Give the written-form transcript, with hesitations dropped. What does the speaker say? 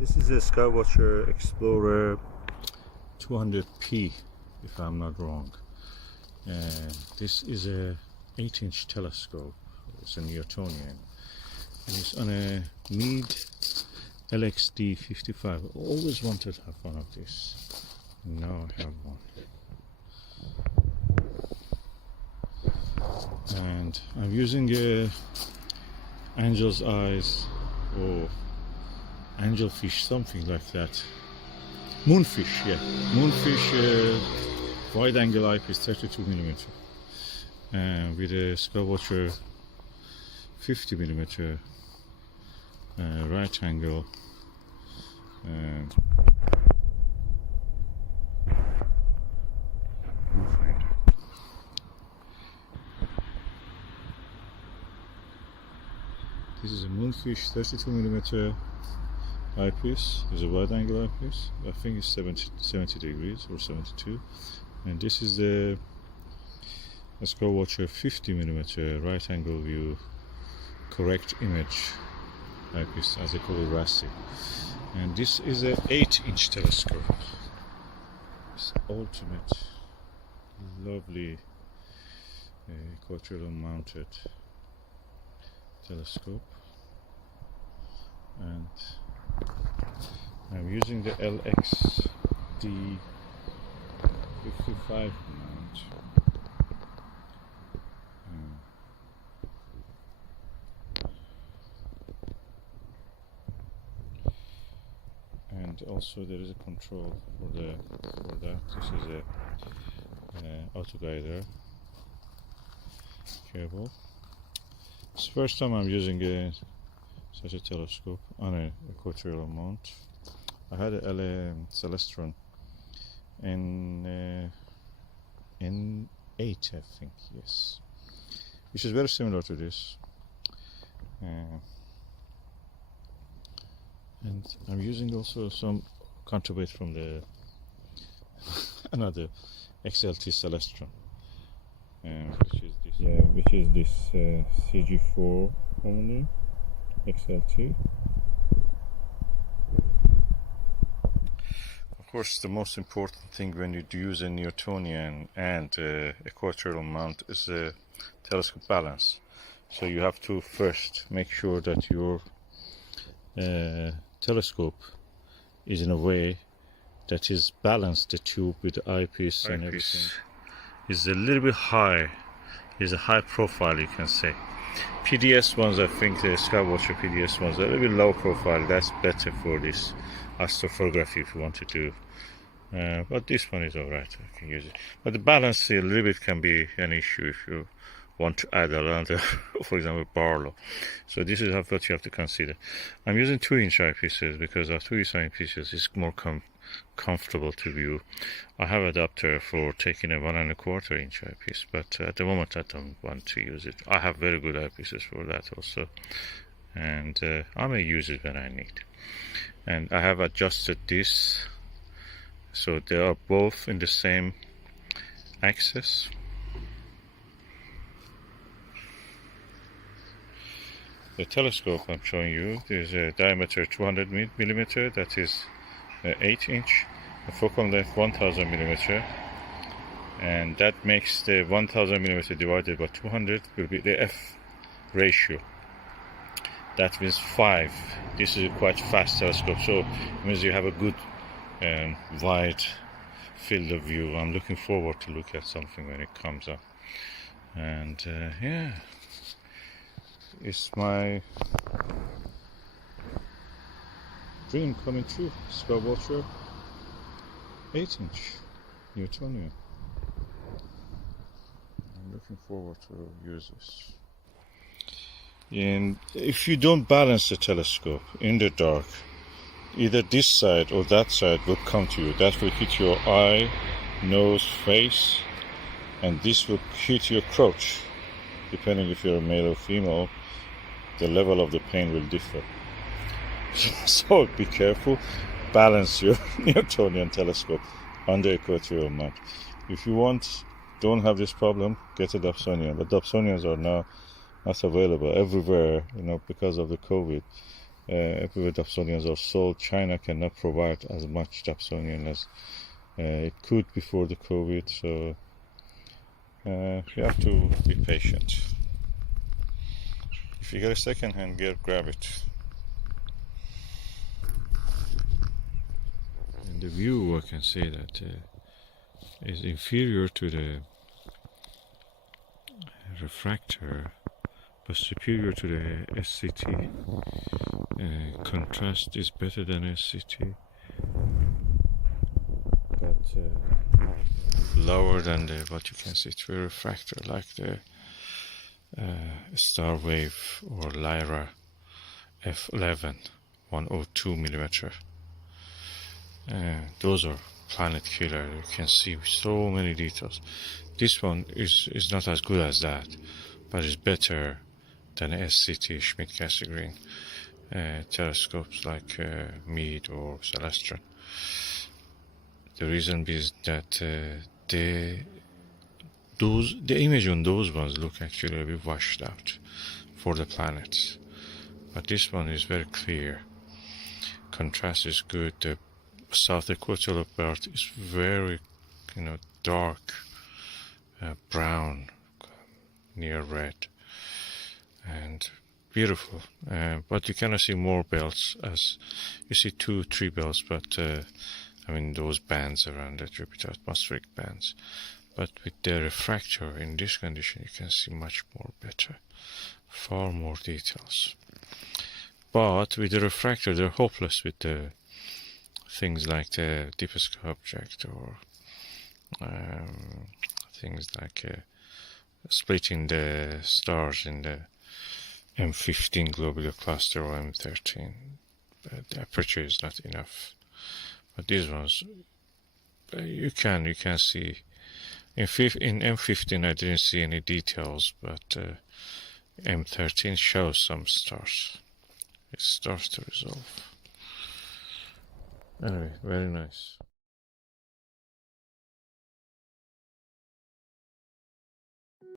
This is a Sky-Watcher EXPLORER-200P, if I'm not wrong. This is a 8-inch telescope. It's a Newtonian. And it's on a Meade LXD55. I always wanted to have one of these. Now I have one. And I'm using angel's eyes or angelfish, something like that. Moonfish, yeah. Moonfish wide angle eyepiece, 32mm. With a Skywatcher 50mm right angle. This is a Moonfish 32mm eyepiece. It's a wide angle eyepiece. I think it's 70 degrees or 72. And this is the Skywatcher 50mm right angle view correct image eyepiece, as they call it, RASI. And this is a 8-inch telescope. It's ultimate, lovely equatorial mounted telescope. And I'm using the LXD55 mount. And also there is a control for that. This is a auto guider cable. It's the first time I'm using such a telescope on an equatorial mount. I had a Celestron N8, I think, yes, which is very similar to this. And I'm using also some counterweight from the another XLT Celestron, which is this CG4 only XLT. Of course, the most important thing when you do use a Newtonian and equatorial mount is the telescope balance. So you have to first make sure that your telescope is in a way that is balanced, the tube with the eyepiece and everything is a little bit high, is a high profile, you can say. PDS ones, I think the Skywatcher PDS ones are a little bit low profile. That's better for this astrophotography if you want to do. But this one is alright, I can use it. But the balance a little bit can be an issue if you want to add another, for example, Barlow. So this is what you have to consider. I'm using 2-inch eyepieces because our 2-inch eyepieces is more comfortable to view. I have an adapter for taking a 1.25-inch eyepiece, but at the moment I don't want to use it. I have very good eyepieces for that also, and I may use it when I need. And I have adjusted this so they are both in the same axis. The telescope I'm showing you is a diameter 200mm, that is 8-inch, the focal length 1000mm, and that makes the 1000mm divided by 200 will be the F ratio. That means 5. This is a quite fast telescope, so it means you have a good wide field of view. I'm looking forward to look at something when it comes up. And yeah, it's my dream coming true. Skywatcher 8-inch Newtonian. I'm looking forward to use this. And if you don't balance the telescope in the dark, either this side or that side will come to you. That will hit your eye, nose, face, and this will hit your crotch. Depending if you're a male or female, the level of the pain will differ. So be careful. Balance your Newtonian telescope on the equatorial mount. If you don't have this problem, get a Dobsonian. But Dobsonians are now not available everywhere, because of the COVID. everywhere Dobsonians are sold. China cannot provide as much Dobsonian as it could before the COVID, so you have to be patient. If you get a second-hand gear, grab it. And the view, I can say that is inferior to the refractor, but superior to the SCT. Contrast is better than SCT, but lower than the what you can see through a refractor, like the Star Wave or Lyra F11 102 millimeter. Those are planet killer. You can see so many details. This one is not as good as that, but it's better than SCT Schmidt-Cassegrain telescopes like Meade or Celestron. The reason is that the image on those ones look actually a bit washed out for the planets, but this one is very clear. Contrast is good. The south equatorial part is very, dark brown, near red, and beautiful. But you cannot see more belts, as you see 2-3 belts, but those bands around the Jupiter, atmospheric bands. But with the refractor in this condition, you can see much more better, far more details. But with the refractor, they're hopeless with the things like the deepest object, or things like splitting the stars in the M15 globular cluster or M13. The aperture is not enough. But these ones, you can see. In M15 I didn't see any details, but M13 shows some stars. It starts to resolve. Anyway, very nice.